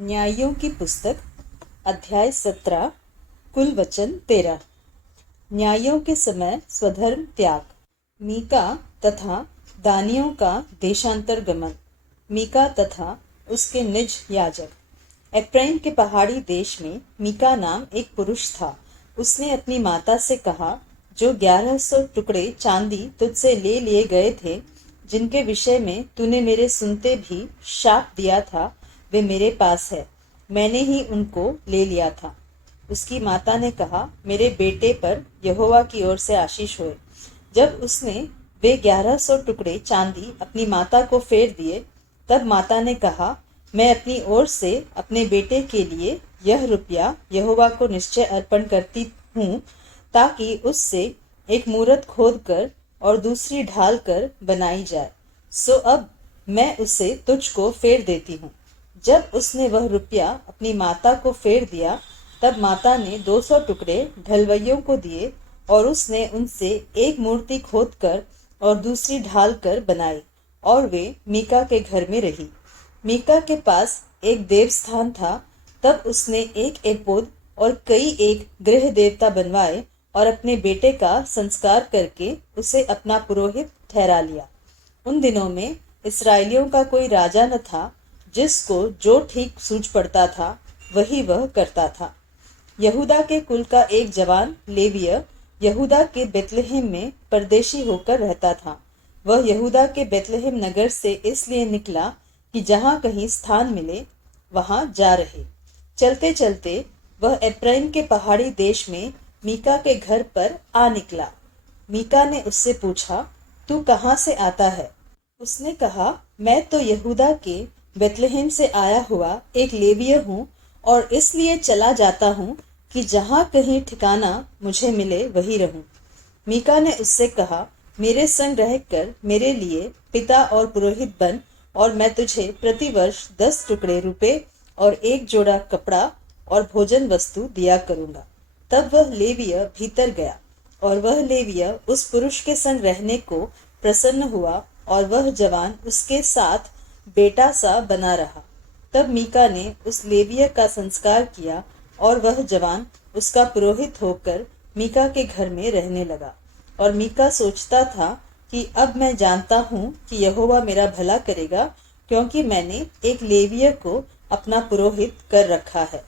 न्यायों की पुस्तक अध्याय 17 कुल वचन 13। न्यायों के समय स्वधर्म त्याग। मीका तथा दानियों का देशांतर गमन। मीका तथा उसके निज याजक। एप्रैम के पहाड़ी देश में मीका नाम एक पुरुष था। उसने अपनी माता से कहा, जो 1100 टुकड़े चांदी तुझसे ले लिए गए थे, जिनके विषय में तूने मेरे सुनते भी शाप दिया था, वे मेरे पास है, मैंने ही उनको ले लिया था। उसकी माता ने कहा, मेरे बेटे पर यहोवा की ओर से आशीष होए। जब उसने वे 1100 टुकड़े चांदी अपनी माता को फेर दिए, तब माता ने कहा, मैं अपनी ओर से अपने बेटे के लिए यह रुपया यहोवा को निश्चय अर्पण करती हूँ, ताकि उससे एक मूरत खोद कर और दूसरी ढाल कर बनाई जाए। सो अब मैं उसे तुझको फेर देती हूँ। जब उसने वह रुपया अपनी माता को फेर दिया, तब माता ने 200 टुकड़े ढलवैयों को दिए और उसने उनसे एक मूर्ति खोद कर और दूसरी ढाल कर बनाई, और वे मीका के घर में रही। मीका के पास एक देवस्थान था। तब उसने एक एपोद और कई एक गृह देवता बनवाए और अपने बेटे का संस्कार करके उसे अपना पुरोहित ठहरा लिया। उन दिनों में इस्राएलियों का कोई राजा न था, जिसको जो ठीक सूझ पड़ता था वही वह करता था। यहूदा के कुल का एक जवान लेविय यहूदा के बेतलहम में परदेशी होकर रहता था। वह यहूदा के बेतलहम नगर से इसलिए निकला कि जहाँ कहीं स्थान मिले वहाँ जा रहे। चलते चलते वह एप्रैम के पहाड़ी देश में मीका के घर पर आ निकला। मीका ने उससे पूछा, तू कहाँ से आता है? उसने कहा, मैं तो यहूदा के बेतलहम से आया हुआ एक लेवीय हूँ, और इसलिए चला जाता हूँ कि जहाँ कहीं ठिकाना मुझे मिले वही रहूं। मीका ने उससे कहा, मेरे संग रहकर मेरे लिए पिता और पुरोहित बन, और मैं तुझे प्रतिवर्ष 10 टुकड़े रुपए और एक जोड़ा कपड़ा और भोजन वस्तु दिया करूंगा। तब वह लेवीय भीतर गया, और वह लेवीय उस पुरुष के संग रहने को प्रसन्न हुआ, और वह जवान उसके साथ बेटा सा बना रहा। तब मीका ने उस लेवीय का संस्कार किया, और वह जवान उसका पुरोहित होकर मीका के घर में रहने लगा। और मीका सोचता था कि अब मैं जानता हूँ कि यहोवा मेरा भला करेगा, क्योंकि मैंने एक लेवीय को अपना पुरोहित कर रखा है।